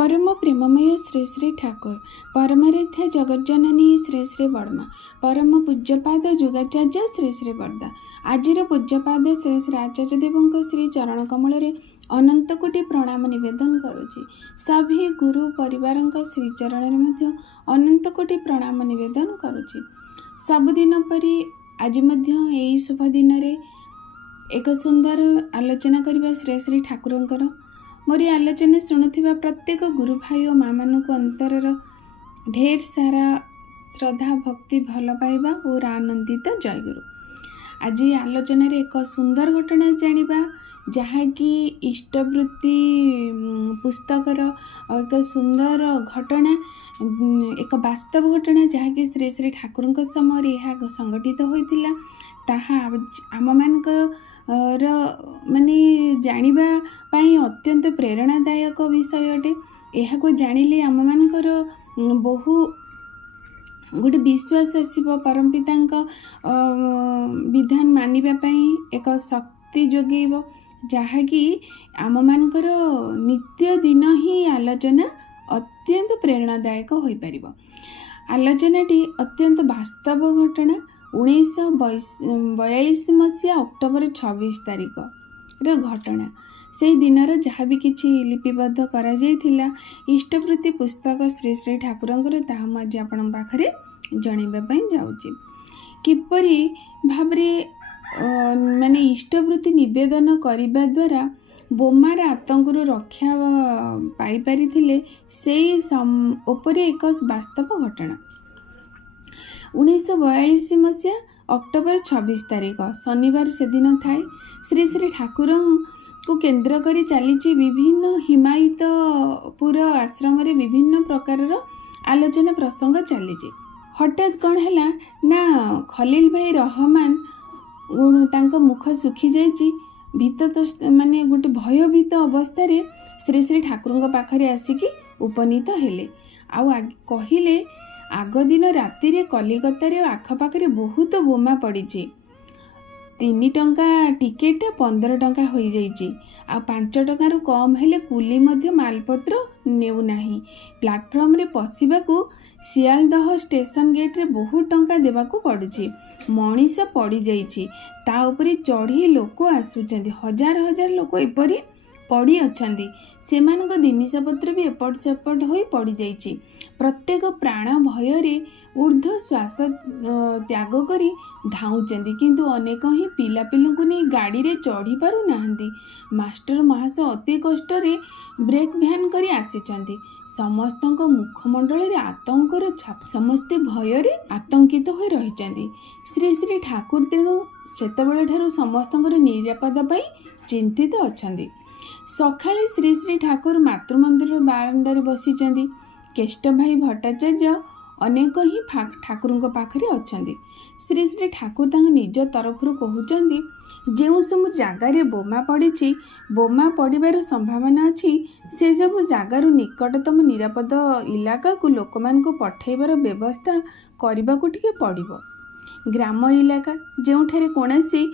परम प्रेममय श्री श्री ठाकुर परमाराध्य जगज्जननी श्री श्री बर्मा परम पूज्यपाद जुगाचार्य श्री श्री बर्दा आजिर पूज्यपाद श्री श्री आचार्य देव श्री चरण कमल अनंत कोटि प्रणाम निवेदन करुछि। सभी गुरु परिवार श्रीचरण में अनंत कोटि प्रणाम निवेदन करुछि। सबुदिन परी आज यही शुभ दिन एक सुंदर आलोचना करबा श्री श्री ठाकुरंकर मोरी आलोचना शुणुवा प्रत्येक गुरु भाई और माँ मान अंतर ढेर सारा श्रद्धा भक्ति भल पाइबा और आनंदित जय गुरु। आज आलोचन एक सुंदर घटना जानिबा जहाँकि इष्टवृत्ति पुस्तकर एक सुंदर घटना एक वास्तव घटना जहाँकि श्री श्री ठाकुर समय यह संगठित होइतिला ताहा आम मान माने जानिबा पाई अत्यंत प्रेरणादायक विषय अटे। यह जानिले आम मानकर बहु गोटे विश्वास आसीबो परमपिता विधान मानिबा पाई एक शक्ति जोगेइबो जहाँकि आम मानकर नित्य दिन ही आलोचना अत्यंत प्रेरणादायक होई परिबो। आलोचनाटी अत्यंत वास्तव घटना 1942 मसीहा अक्टोबर 26 तारिख घटना से दिनर जहाँ भी किसी लिपिबद्ध करा जाइथिला इष्टवृत्ति पुस्तक श्री श्री ठाकुरंकर ताहा मज आपण पाखरे जणैबा पई जाउची किपरि भाबरे माने इष्टवृत्ति निवेदन करिबा द्वारा बोमार आतंकरू रक्षा पाई पारिथिले सेई उपरे एक वास्तव घटना। 1942 मसीहा अक्टोबर 26 तारिख शनिवार से दिन थाए श्री श्री ठाकुर को केंद्र करी चली विभिन्न हिमायतपुर आश्रम रे विभिन्न प्रकार आलोचना प्रसंग चली। हठात कौन है ना खलील भाई रहमान तांको मुख सुखी जाइए भीत माने गोटे भयभीत अवस्था रे श्री श्री ठाकुर पाखरे आसिकी उपनीत हेले आउ कहिले आग दिन राति रे कलिकता रे आखपाखे बहुत बोमा पड़ी 3 टंका टिकेट 15 टंका हो जाइए आ 5 टंकार कम हेले कुली मध्य मालपत्र नेउ नाही। प्लाटफॉर्म रे पशिबाकू सियालदह स्टेशन गेट रे बहुत टंका देबाकू पड़ुछि। मनीष पड़ी जाइछि ता उपरे चढ़ी लोक आसुचंदी हजार हजार लोक एपरी पड़ी अछंदी सेमानक जिनिषपत्र भी एपट सेपट होई पड़ी जाइछि। प्रत्येक प्राण भय रे ऊर्ध्व श्वास त्याग करी धाउचंदी किंतु अनेक ही पिला पिलू को नहीं गाड़ी रे चढ़ी पारु नाहंदी। मास्टर महाशय अति कष्ट रे ब्रेक भ्यान करी आसीचंदी। समस्तक मुखमंडल रे आतंकर छाप समस्ते भय रे आतंकित हो रहिचंदी। श्री श्री ठाकुर तेणु सेतबेले ठारु समस्तकर निरापदा पाई चिंतित अछंदी। सकाळे श्री श्री ठाकुर मातृमंदिर बारंडारे बसिचंदी। केष्ट भाई भट्टाचार्य अनेक ही ठाकुर पाखरे अछंदी। श्री श्री ठाकुर निज तरफ कहउचंदी जो सब जगार बोमा पड़ी बोमा पड़ार संभावना अच्छी से सब जगार निकटतम निरापद इलाका को लोक मान को पठेबार व्यवस्था करने को पड़ो। ग्राम इलाका जोठारे कौनसी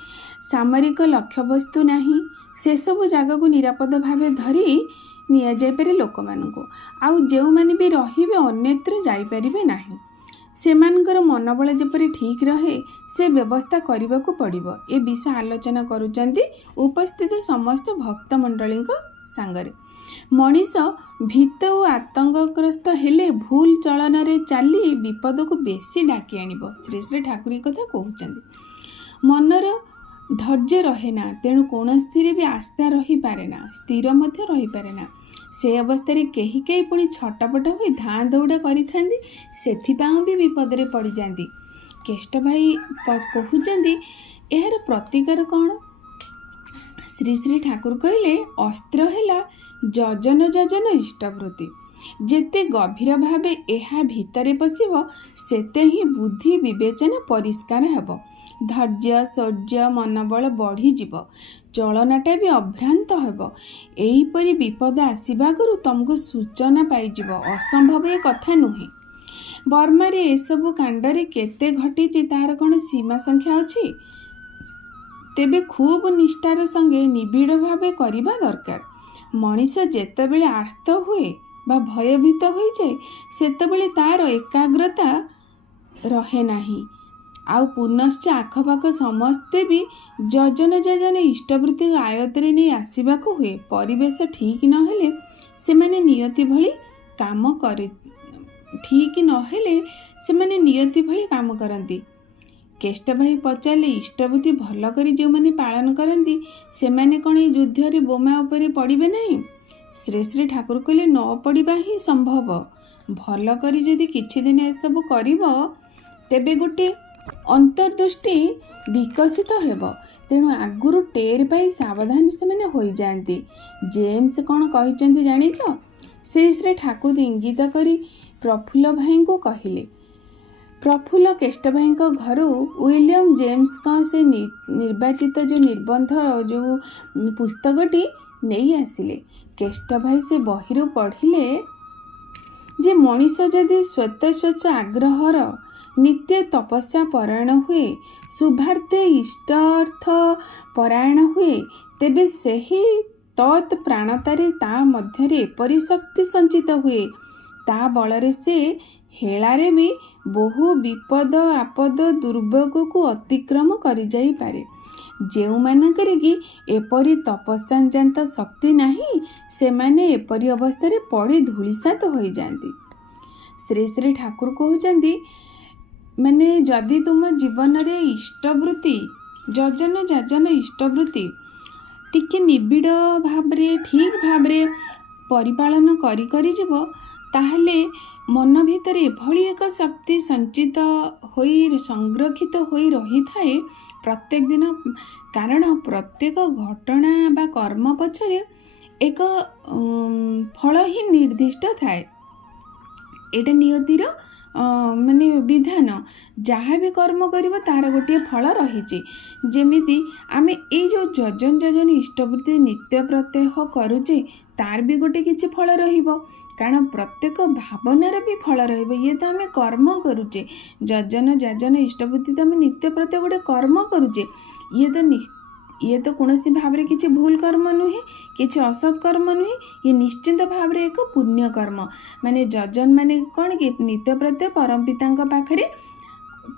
सामरिक लक्ष्यवस्तु नहीं से सब जगह को निरापद भाव धरी निया जाइपारे लोक मानू आउ जो माने भी रहिबे अन्यत्र जाइपारिबे नाही सेमानकर मनोबल जेपरि ठीक रहे से व्यवस्था करने को पड़ो। ए विषय आलोचना करुचंती उपस्थित समस्त भक्त मंडली सांगरे। मनीष भीत और आतंकग्रस्त हेले भूल चलन रे चली विपद को बेसी डाकी आनिबो। श्री श्री ठाकुर कथा कहउचंती मनर धैर्य रहे ना तेणु कौन स्थिर भी आस्था रही पारे ना स्थिर मध्य रही पारे ना से अवस्था कहीं कहीं पुणी छटपट हो धाँ दौड़ा करिथांदी सेथिपाई भी विपद रे पड़ जाती। केष्ट भाई कहउचंदी यार प्रतिकार कौन? श्री श्री ठाकुर कहले अस्त्र हैला जजन जजन इष्टवृत्ति जेते गभीर भावे यह भितरे पशिब सेते ही बुद्धि विवेचन परिष्कार हेब धैर्य शौर्य मनोबल बढ़ीजीव चलनाटा भी अभ्रांत हेब। एहीपरि विपद आसवा आगु तुमको सूचना पाइजिव असंभव ए कथा नुहे। बर्मा रे एसबु कांडरे केते घटी तार कौन सीमा संख्या अच्छी तेबे खूब निष्ठार संगे निबिड़ भावे करबा दरकार। मनीष जेतेबेले आर्त हुए ବା ଭୟଭୀତ ହୋଇଯାଏ ସେତେବେଳେ ତାର ଏକାଗ୍ରତା ରହେ ନାହିଁ। ଆଉ ପୁନଶ୍ଚ ଆଖପାଖ ସମସ୍ତେ ବି ଯୋଜନା ଇଷ୍ଟବୃତ୍ତି ଆୟତରେ ନେଇ ଆସିବାକୁ ହୁଏ। ପରିବେଶ ଠିକ୍ ନହେଲେ ସେମାନେ ନିୟତି ଭଳି କାମ କରନ୍ତି। କେଷ୍ଟ ଭାଇ ପଚାରିଲେ, ଇଷ୍ଟବୃତ୍ତି ଭଲ କରି ଯେଉଁମାନେ ପାଳନ କରନ୍ତି ସେମାନେ କ'ଣ ଏଇ ଯୁଦ୍ଧରେ ବୋମା ଉପରେ ପଡ଼ିବେ ନାହିଁ? ଶ୍ରୀ ଶ୍ରୀ ଠାକୁର କହିଲେ, ନ ପଡ଼ିବା ହିଁ ସମ୍ଭବ। ଭଲ କରି ଯଦି କିଛି ଦିନ ଏସବୁ କରିବ ତେବେ ଗୋଟେ ଅନ୍ତର୍ଦୃଷ୍ଟି ବିକଶିତ ହେବ। ତେଣୁ ଆଗରୁ ଟେର୍ ପାଇ ସାବଧାନ ସେମାନେ ହୋଇଯାଆନ୍ତି। ଜେମ୍ସ କ'ଣ କହିଛନ୍ତି ଜାଣିଛ? ଶ୍ରୀ ଶ୍ରୀ ଠାକୁର ଇଙ୍ଗିତ କରି ପ୍ରଫୁଲ୍ଲ ଭାଇଙ୍କୁ କହିଲେ। ପ୍ରଫୁଲ୍ଲ କେଷ୍ଟ ଭାଇଙ୍କ ଘରୁ ୱିଲିୟମ ଜେମ୍ସଙ୍କ ସେ ନିର୍ବାଚିତ ଯେଉଁ ନିର୍ବନ୍ଧ ଯେଉଁ ପୁସ୍ତକଟି ନେଇ ଆସିଲେ। କେଷ୍ଟ ଭାଇ ସେ ବହିରୁ ପଢ଼ିଲେ ଯେ ମଣିଷ ଯଦି ସ୍ୱେଚ୍ଛ ଆଗ୍ରହର ନିତ୍ୟ ତପସ୍ୟା ପରାୟଣ ହୁଏ, ଶୁଭାର୍ଥେ ଇଷ୍ଟାର୍ଥ ପରାୟଣ ହୁଏ, ତେବେ ସେହି ତତ୍ ପ୍ରାଣତାରେ ତା ମଧ୍ୟରେ ଏପରି ଶକ୍ତି ସଞ୍ଚିତ ହୁଏ, ତା ବଳରେ ସେ ହେଳାରେ ବି ବହୁ ବିପଦ ଆପଦ ଦୁର୍ଭୋଗକୁ ଅତିକ୍ରମ କରିଯାଇପାରେ। ଯେଉଁମାନଙ୍କର କି ଏପରି ତପସ୍ୟାଜାନ୍ତ ଶକ୍ତି ନାହିଁ ସେମାନେ ଏପରି ଅବସ୍ଥାରେ ପଡ଼ି ଧୂଳିସାତ ହୋଇଯାଆନ୍ତି। ଶ୍ରୀ ଶ୍ରୀ ଠାକୁର କହୁଛନ୍ତି, ମାନେ ଯଦି ତୁମ ଜୀବନରେ ଇଷ୍ଟବୃତ୍ତି ଯାଜନ ଇଷ୍ଟବୃତ୍ତି ଟିକେ ନିବିଡ଼ ଭାବରେ ଠିକ୍ ଭାବରେ ପରିପାଳନ କରିଯିବ, ତାହେଲେ ମନ ଭିତରେ ଏଭଳି ଏକ ଶକ୍ତି ସଞ୍ଚିତ ହୋଇ ସଂରକ୍ଷିତ ହୋଇ ରହିଥାଏ ପ୍ରତ୍ୟେକ ଦିନ। କାରଣ ପ୍ରତ୍ୟେକ ଘଟଣା ବା କର୍ମ ପଛରେ ଏକ ଫଳ ହିଁ ନିର୍ଦ୍ଦିଷ୍ଟ ଥାଏ। ଏଇଟା ନିୟତିର ମାନେ ବିଧାନ। ଯାହା ବି କର୍ମ କରିବ ତାର ଗୋଟିଏ ଫଳ ରହିଛି। ଯେମିତି ଆମେ ଏଇ ଯେଉଁ ଯଜନ ଇଷ୍ଟବୃତ୍ତି ନିତ୍ୟ ପ୍ରତ୍ୟହ କରୁଛେ ତାର ବି ଗୋଟେ କିଛି ଫଳ ରହିବ। କାରଣ ପ୍ରତ୍ୟେକ ଭାବନାର ବି ଫଳ ରହିବ। ଇଏ ତ ଆମେ କର୍ମ କରୁଛେ, ଯଜନ ଇଷ୍ଟବୃତ୍ତି ତ ଆମେ ନିତ୍ୟ ପ୍ରତ୍ୟେକ ଗୋଟେ କର୍ମ କରୁଛେ। ଇଏ ତ କୌଣସି ଭାବରେ କିଛି ଭୁଲ କର୍ମ ନୁହେଁ, କିଛି ଅସତ୍ କର୍ମ ନୁହେଁ। ଇଏ ନିଶ୍ଚିନ୍ତ ଭାବରେ ଏକ ପୁଣ୍ୟ କର୍ମ। ମାନେ ଯଜନ ମାନେ କ'ଣ କି ନିତ୍ୟ ପ୍ରତ୍ୟେକ ପରମ ପିତାଙ୍କ ପାଖରେ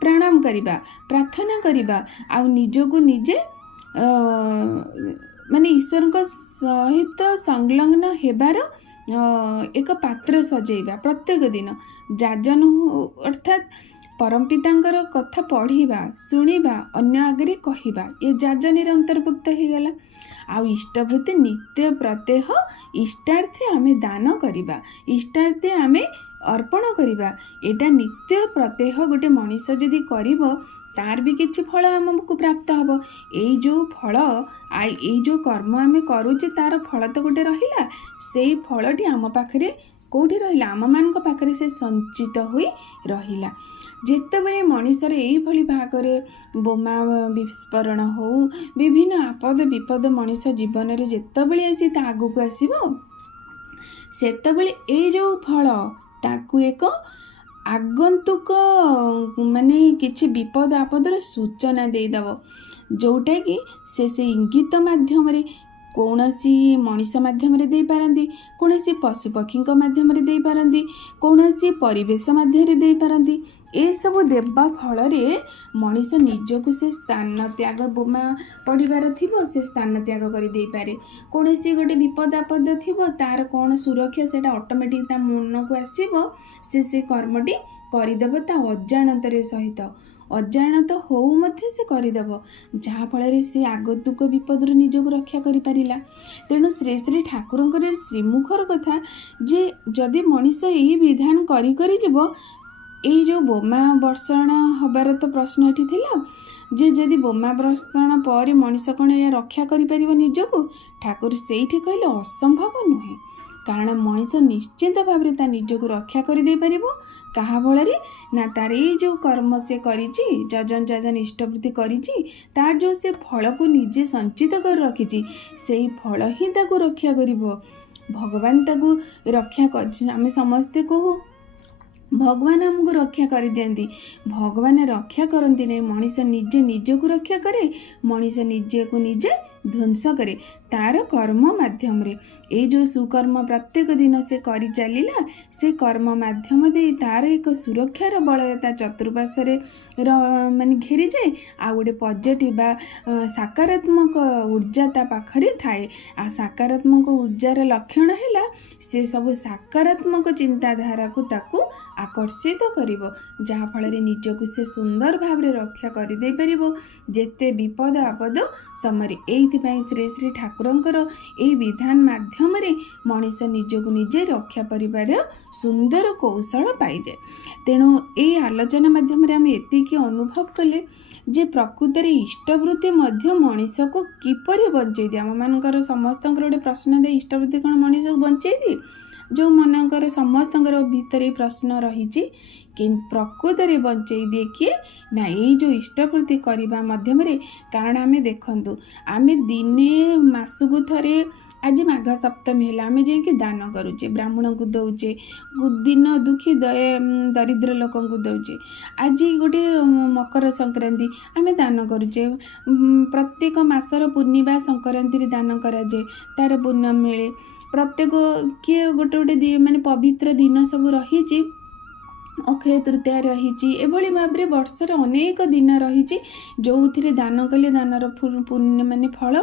ପ୍ରଣାମ କରିବା, ପ୍ରାର୍ଥନା କରିବା, ଆଉ ନିଜକୁ ନିଜେ ମାନେ ଈଶ୍ୱରଙ୍କ ସହିତ ସଂଲଗ୍ନ ହେବାର ଏକ ପାତ୍ର ସଜେଇବା ପ୍ରତ୍ୟେକ ଦିନ। ଯାଜନ ଅର୍ଥାତ୍ ପରମପିତାଙ୍କର କଥା ପଢ଼ିବା, ଶୁଣିବା, ଅନ୍ୟ ଆଗରେ କହିବା, ଏ ଯାଜନରେ ଅନ୍ତର୍ଭୁକ୍ତ ହେଇଗଲା। ଆଉ ଇଷ୍ଟବୃତ୍ତି ନିତ୍ୟ ପ୍ରତ୍ୟହ ଇଷ୍ଟାର୍ଥେ ଆମେ ଦାନ କରିବା, ଇଷ୍ଟାର୍ଥେ ଆମେ ଅର୍ପଣ କରିବା। ଏଇଟା ନିତ୍ୟ ପ୍ରତ୍ୟହ ଗୋଟେ ମଣିଷ ଯଦି କରିବ ତାର ବି କିଛି ଫଳ ଆମକୁ ପ୍ରାପ୍ତ ହେବ। ଏଇ ଯେଉଁ ଫଳ ଏଇ ଯେଉଁ କର୍ମ ଆମେ କରୁଛେ ତାର ଫଳ ତ ଗୋଟେ ରହିଲା। ସେଇ ଫଳଟି ଆମ ପାଖରେ କେଉଁଠି ରହିଲା? ଆମମାନଙ୍କ ପାଖରେ ସେ ସଞ୍ଚିତ ହୋଇ ରହିଲା। ଯେତେବେଳେ ମଣିଷର ଏଇଭଳି ଭାବରେ ବୋମା ବିସ୍ଫୋରଣ ହଉ, ବିଭିନ୍ନ ଆପଦ ବିପଦ ମଣିଷ ଜୀବନରେ ଯେତେବେଳେ ଆସି ତା ଆଗକୁ ଆସିବ, ସେତେବେଳେ ଏଇ ଯେଉଁ ଫଳ ତାକୁ ଏକ ଆଗନ୍ତୁକ ମାନେ କିଛି ବିପଦ ଆପଦର ସୂଚନା ଦେଇଦେବ, ଯେଉଁଟାକି ସେ ଇଙ୍ଗିତ ମାଧ୍ୟମରେ କୌଣସି ମଣିଷ ମାଧ୍ୟମରେ ଦେଇପାରନ୍ତି, କୌଣସି ପଶୁପକ୍ଷୀଙ୍କ ମାଧ୍ୟମରେ ଦେଇପାରନ୍ତି, କୌଣସି ପରିବେଶ ମାଧ୍ୟମରେ ଦେଇପାରନ୍ତି। ଏସବୁ ଦେବା ଫଳରେ ମଣିଷ ନିଜକୁ ସେ ସ୍ଥାନ ତ୍ୟାଗ, ବୋମା ପଡ଼ିବାର ଥିବ ସେ ସ୍ଥାନ ତ୍ୟାଗ କରିଦେଇପାରେ। କୌଣସି ଗୋଟେ ବିପଦ ଆପଦ ଥିବ, ତାର କ'ଣ ସୁରକ୍ଷା ସେଇଟା ଅଟୋମେଟିକ୍ ତା ମନକୁ ଆସିବ, ସେ କର୍ମଟି କରିଦେବ ତା ଅଜାଣତରେ ସହିତ। ଅଜାଣତ ହଉ ମଧ୍ୟ ସେ କରିଦେବ, ଯାହାଫଳରେ ସେ ଆଗନ୍ତୁକ ବିପଦରୁ ନିଜକୁ ରକ୍ଷା କରିପାରିଲା। ତେଣୁ ଶ୍ରୀ ଶ୍ରୀ ଠାକୁରଙ୍କର ଶ୍ରୀମୁଖର କଥା ଯେ ଯଦି ମଣିଷ ଏଇ ବିଧାନ କରିଯିବ, ଏଇ ଯେଉଁ ବୋମା ବର୍ଷଣ ହେବାର ତ ପ୍ରଶ୍ନ ଏଠି ଥିଲା ଯେ ଯଦି ବୋମା ବର୍ଷଣ ପରେ ମଣିଷ କ'ଣ ଏହା ରକ୍ଷା କରିପାରିବ ନିଜକୁ? ଠାକୁର ସେଇଠି କହିଲେ ଅସମ୍ଭବ ନୁହେଁ। କାରଣ ମଣିଷ ନିଶ୍ଚିନ୍ତ ଭାବରେ ତା ନିଜକୁ ରକ୍ଷା କରିଦେଇପାରିବ। କାହା ବଳରେ? ନା ତାର ଏଇ ଯେଉଁ କର୍ମ ସେ କରିଛି, ଯଜନ ଇଷ୍ଟବୃତ୍ତି କରିଛି, ତାର ଯେଉଁ ସେ ଫଳକୁ ନିଜେ ସଞ୍ଚିତ କରି ରଖିଛି, ସେଇ ଫଳ ହିଁ ତାକୁ ରକ୍ଷା କରିବ। ଭଗବାନ ତାକୁ ରକ୍ଷା କରି, ଆମେ ସମସ୍ତେ କହୁ ଭଗବାନ ଆମକୁ ରକ୍ଷା କରିଦିଅନ୍ତି। ଭଗବାନ ରକ୍ଷା କରନ୍ତି ନାହିଁ, ମଣିଷ ନିଜେ ନିଜକୁ ରକ୍ଷା କରେ, ମଣିଷ ନିଜକୁ ନିଜେ ଧ୍ୱଂସ କରେ ତାର କର୍ମ ମାଧ୍ୟମରେ। ଏଇ ଯେଉଁ ସୁକର୍ମ ପ୍ରତ୍ୟେକ ଦିନ ସେ କରି ଚାଲିଲା, ସେ କର୍ମ ମାଧ୍ୟମ ଦେଇ ତାର ଏକ ସୁରକ୍ଷାର ବଳୟ ତା ଚତୁଃପାର୍ଶ୍ୱରେ ମାନେ ଘେରିଯାଏ। ଆଉ ଗୋଟେ ପଜିଟିଭ୍ ବା ସକାରାତ୍ମକ ଊର୍ଜା ତା ପାଖରେ ଥାଏ। ଆଉ ସକାରାତ୍ମକ ଊର୍ଜାର ଲକ୍ଷଣ ହେଲା ସେ ସବୁ ସକାରାତ୍ମକ ଚିନ୍ତାଧାରାକୁ ତାକୁ ଆକର୍ଷିତ କରିବ, ଯାହାଫଳରେ ନିଜକୁ ସେ ସୁନ୍ଦର ଭାବରେ ରକ୍ଷା କରିଦେଇପାରିବ ଯେତେ ବିପଦ ଆପଦ ସମୟରେ। ଏଇଥିପାଇଁ ଶ୍ରୀ ଶ୍ରୀ ଠାକୁରଙ୍କର ଏଇ ବିଧାନ ମାଧ୍ୟମରେ ମଣିଷ ନିଜକୁ ନିଜେ ରକ୍ଷା କରିବାର ସୁନ୍ଦର କୌଶଳ ପାଇଯାଏ। ତେଣୁ ଏଇ ଆଲୋଚନା ମାଧ୍ୟମରେ ଆମେ ଏତିକି ଅନୁଭବ କଲେ ଯେ ପ୍ରକୃତରେ ଇଷ୍ଟବୃତ୍ତି ମଧ୍ୟ ମଣିଷକୁ କିପରି ବଞ୍ଚେଇ ଦିଏ। ଆମମାନଙ୍କର ସମସ୍ତଙ୍କର ଗୋଟେ ପ୍ରଶ୍ନ ଦେଇ ଇଷ୍ଟବୃତ୍ତି କ'ଣ ମଣିଷକୁ ବଞ୍ଚେଇ ଦିଏ? ଯେଉଁମାନଙ୍କର ସମସ୍ତଙ୍କର ଭିତରେ ପ୍ରଶ୍ନ ରହିଛି କି ପ୍ରକୃତରେ ବଞ୍ଚେଇ ଦିଏ କିଏ ନା ଏଇ ଯେଉଁ ଇଷ୍ଟବୃତ୍ତି କରିବା ମାଧ୍ୟମରେ। କାରଣ ଆମେ ଦେଖନ୍ତୁ, ଆମେ ଦିନେ ମାସକୁ ଥରେ, ଆଜି ମାଘ ସପ୍ତମୀ ହେଲା, ଆମେ ଯାଇକି ଦାନ କରୁଛେ, ବ୍ରାହ୍ମଣଙ୍କୁ ଦେଉଛେ, ଦିନ ଦୁଃଖୀ ଦରିଦ୍ର ଲୋକଙ୍କୁ ଦେଉଛେ। ଆଜି ଗୋଟେ ମକର ସଂକ୍ରାନ୍ତି, ଆମେ ଦାନ କରୁଛେ। ପ୍ରତ୍ୟେକ ମାସର ପୂର୍ଣ୍ଣିମା ସଂକ୍ରାନ୍ତିରେ ଦାନ କରାଯାଏ, ତାର ପୁଣ୍ୟ ମିଳେ। ପ୍ରତ୍ୟେକ କିଏ ଗୋଟେ ମାନେ ପବିତ୍ର ଦିନ ସବୁ ରହିଛି, ଅକ୍ଷୟ ତୃତୀୟା ରହିଛି, ଏଭଳି ଭାବରେ ବର୍ଷର ଅନେକ ଦିନ ରହିଛି ଯେଉଁଥିରେ ଦାନ କଲେ ଦାନର ମାନେ ଫଳ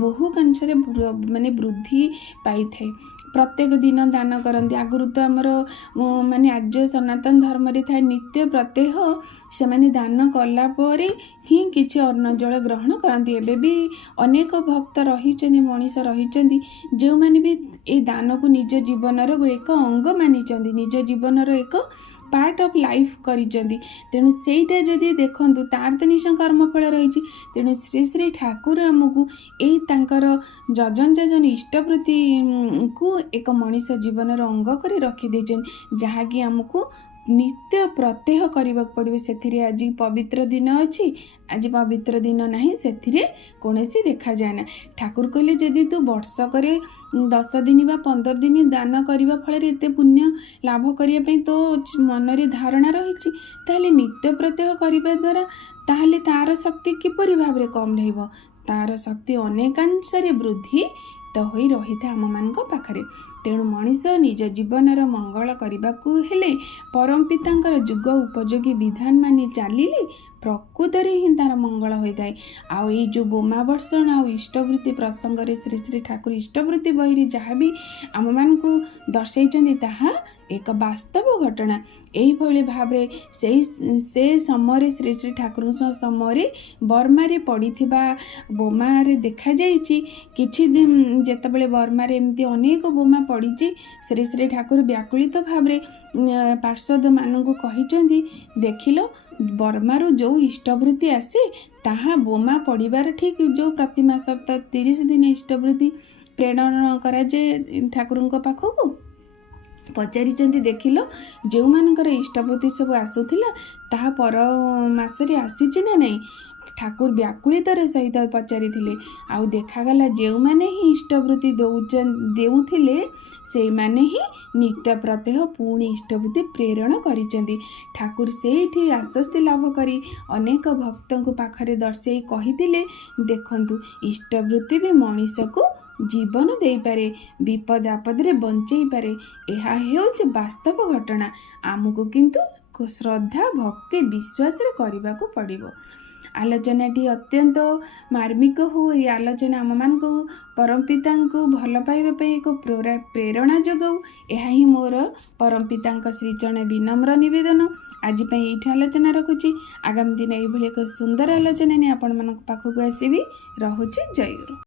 ବହୁ କାଂଶରେ ମାନେ ବୃଦ୍ଧି ପାଇଥାଏ। ପ୍ରତ୍ୟେକ ଦିନ ଦାନ କରନ୍ତି। ଆଗରୁ ତ ଆମର ମାନେ ଆର୍ଯ୍ୟ ସନାତନ ଧର୍ମରେ ଥାଏ ନିତ୍ୟ ପ୍ରତ୍ୟହ ସେମାନେ ଦାନ କଲା ପରେ ହିଁ କିଛି ଅନ୍ନ ଜଳ ଗ୍ରହଣ କରନ୍ତି। ଏବେ ବି ଅନେକ ଭକ୍ତ ରହିଛନ୍ତି, ମଣିଷ ରହିଛନ୍ତି ଯେଉଁମାନେ ବି ଏଇ ଦାନକୁ ନିଜ ଜୀବନର ଏକ ଅଙ୍ଗ ମାନିଛନ୍ତି, ନିଜ ଜୀବନର ଏକ ପାର୍ଟ ଅଫ୍ ଲାଇଫ୍ କରିଛନ୍ତି। ତେଣୁ ସେଇଟା ଯଦି ଦେଖନ୍ତୁ, ତାର ତ ନିଶ୍ଚୟ କର୍ମଫଳ ରହିଛି। ତେଣୁ ଶ୍ରୀ ଶ୍ରୀ ଠାକୁର ଆମକୁ ଏଇ ତାଙ୍କର ଯଜନ ଇଷ୍ଟବୃତ୍ତିକୁ ଏକ ମଣିଷ ଜୀବନର ଅଙ୍ଗ କରି ରଖିଦେଇଛନ୍ତି, ଯାହାକି ଆମକୁ ନିତ୍ୟ ପ୍ରତ୍ୟହ କରିବାକୁ ପଡ଼ିବ। ସେଥିରେ ଆଜି ପବିତ୍ର ଦିନ ଅଛି, ଆଜି ପବିତ୍ର ଦିନ ନାହିଁ, ସେଥିରେ କୌଣସି ଦେଖାଯାଏ ନା। ଠାକୁର କହିଲେ ଯଦି ତୁ ବର୍ଷକରେ 10 ଦିନ ବା 15 ଦିନ ଦାନ କରିବା ଫଳରେ ଏତେ ପୁଣ୍ୟ ଲାଭ କରିବା ପାଇଁ ତୋ ମନରେ ଧାରଣା ରହିଛି, ତାହେଲେ ନିତ୍ୟ ପ୍ରତ୍ୟହ କରିବା ଦ୍ୱାରା ତାହେଲେ ତାର ଶକ୍ତି କିପରି ଭାବରେ କମ୍ ରହିବ? ତାର ଶକ୍ତି ଅନେକାଂଶରେ ବୃଦ୍ଧି ତ ହୋଇ ରହିଥାଏ ଆମମାନଙ୍କ ପାଖରେ। ତେଣୁ ମଣିଷ ନିଜ ଜୀବନର ମଙ୍ଗଳ କରିବାକୁ ହେଲେ ପରମ ପିତାଙ୍କର ଯୁଗ ଉପଯୋଗୀ ବିଧାନ ମାନି ଚାଲିଲେ ପ୍ରକୃତରେ ହିଁ ତାର ମଙ୍ଗଳ ହୋଇଥାଏ। ଆଉ ଏଇ ଯେଉଁ ବୋମା ବର୍ଷଣ ଆଉ ଇଷ୍ଟବୃତ୍ତି ପ୍ରସଙ୍ଗରେ ଶ୍ରୀ ଶ୍ରୀ ଠାକୁର ଇଷ୍ଟବୃତ୍ତି ବହିରେ ଯାହା ବି ଆମମାନଙ୍କୁ ଦର୍ଶାଇଛନ୍ତି ତାହା ଏକ ବାସ୍ତବ ଘଟଣା। ଏଇଭଳି ଭାବରେ ସେ ସମୟରେ ଶ୍ରୀ ଶ୍ରୀ ଠାକୁରଙ୍କ ସମୟରେ ବର୍ମାରେ ପଡ଼ିଥିବା ବୋମାରେ ଦେଖାଯାଇଛି। କିଛି ଦିନ ଯେତେବେଳେ ବର୍ମାରେ ଏମିତି ଅନେକ ବୋମା ପଡ଼ିଛି, ଶ୍ରୀ ଶ୍ରୀ ଠାକୁର ବ୍ୟାକୁଳିତ ଭାବରେ ପାର୍ଷଦମାନଙ୍କୁ କହିଛନ୍ତି, ଦେଖିଲ ବର୍ମାରୁ ଯେଉଁ ଇଷ୍ଟବୃତ୍ତି ଆସେ ତାହା ବୋମା ପଡ଼ିବାର ଠିକ୍ ଯେଉଁ ପ୍ରତି ମାସ 30 ଦିନ ଇଷ୍ଟବୃତ୍ତି ପ୍ରେରଣ କରାଯାଏ ଠାକୁରଙ୍କ ପାଖକୁ। ପଚାରିଛନ୍ତି, ଦେଖିଲ ଯେଉଁମାନଙ୍କର ଇଷ୍ଟବୃତ୍ତି ସବୁ ଆସୁଥିଲା ତାହା ପର ମାସରେ ଆସିଛି ନା ନାହିଁ? ଠାକୁର ବ୍ୟାକୁଳିତର ସହିତ ପଚାରିଥିଲେ। ଆଉ ଦେଖାଗଲା ଯେଉଁମାନେ ହିଁ ଇଷ୍ଟବୃତ୍ତି ଦେଉଥିଲେ ସେଇମାନେ ହିଁ ନିତ୍ୟ ପ୍ରତ୍ୟହ ପୁଣି ଇଷ୍ଟବୃତ୍ତି ପ୍ରେରଣ କରିଛନ୍ତି। ଠାକୁର ସେଇଠି ଆଶ୍ୱସ୍ତି ଲାଭ କରି ଅନେକ ଭକ୍ତଙ୍କ ପାଖରେ ଦର୍ଶାଇ କହିଥିଲେ, ଦେଖନ୍ତୁ ଇଷ୍ଟବୃତ୍ତି ବି ମଣିଷକୁ ଜୀବନ ଦେଇପାରେ, ବିପଦ ଆପଦରେ ବଞ୍ଚେଇ ପାରେ। ଏହା ହେଉଛି ବାସ୍ତବ ଘଟଣା। ଆମକୁ କିନ୍ତୁ ଶ୍ରଦ୍ଧା ଭକ୍ତି ବିଶ୍ୱାସରେ କରିବାକୁ ପଡ଼ିବ। ଆଲୋଚନାଟି ଅତ୍ୟନ୍ତ ମାର୍ମିକ ହଉ, ଏହି ଆଲୋଚନା ଆମମାନଙ୍କୁ ପରମପିତାଙ୍କୁ ଭଲ ପାଇବା ପାଇଁ ଏକ ପ୍ରେରଣା ଯୋଗାଉ। ଏହା ହିଁ ମୋର ପରମପିତାଙ୍କ ଶ୍ରୀଚରଣ ବିନମ୍ର ନିବେଦନ। ଆଜି ପାଇଁ ଏଇଠି ଆଲୋଚନା ରଖୁଛି। ଆଗାମୀ ଦିନ ଏଇଭଳି ଏକ ସୁନ୍ଦର ଆଲୋଚନା ନେଇ ଆପଣମାନଙ୍କ ପାଖକୁ ଆସିବି। ରହୁଛି। ଜୟ ଗୁରୁ।